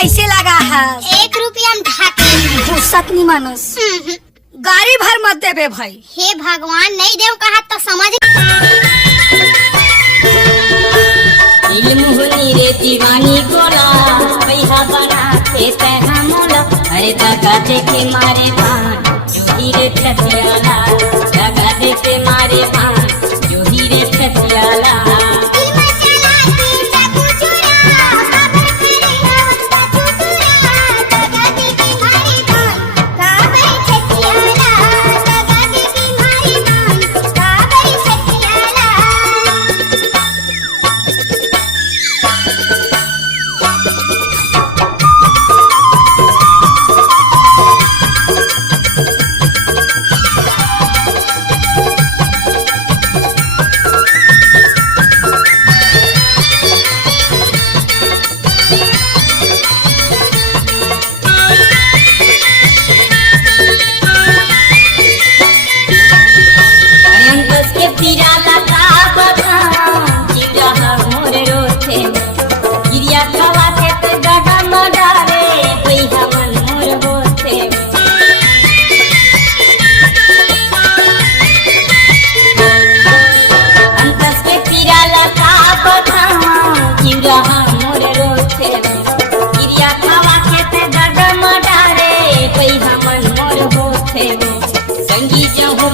कैसे लगा है? 1 रुपया में ढाके फुर्सत नहीं मानस। गाड़ी भर मत देबे भाई। हे भगवान, नहीं देव कहा तो समझ। मुहनी रे दीवानी कोला पैसा बनाते पैसा मोला अरे दगा देखे मारे भान जो हीरे छतियाला दगा देखे मारे भान जो हीरे छतियाला संगीत हो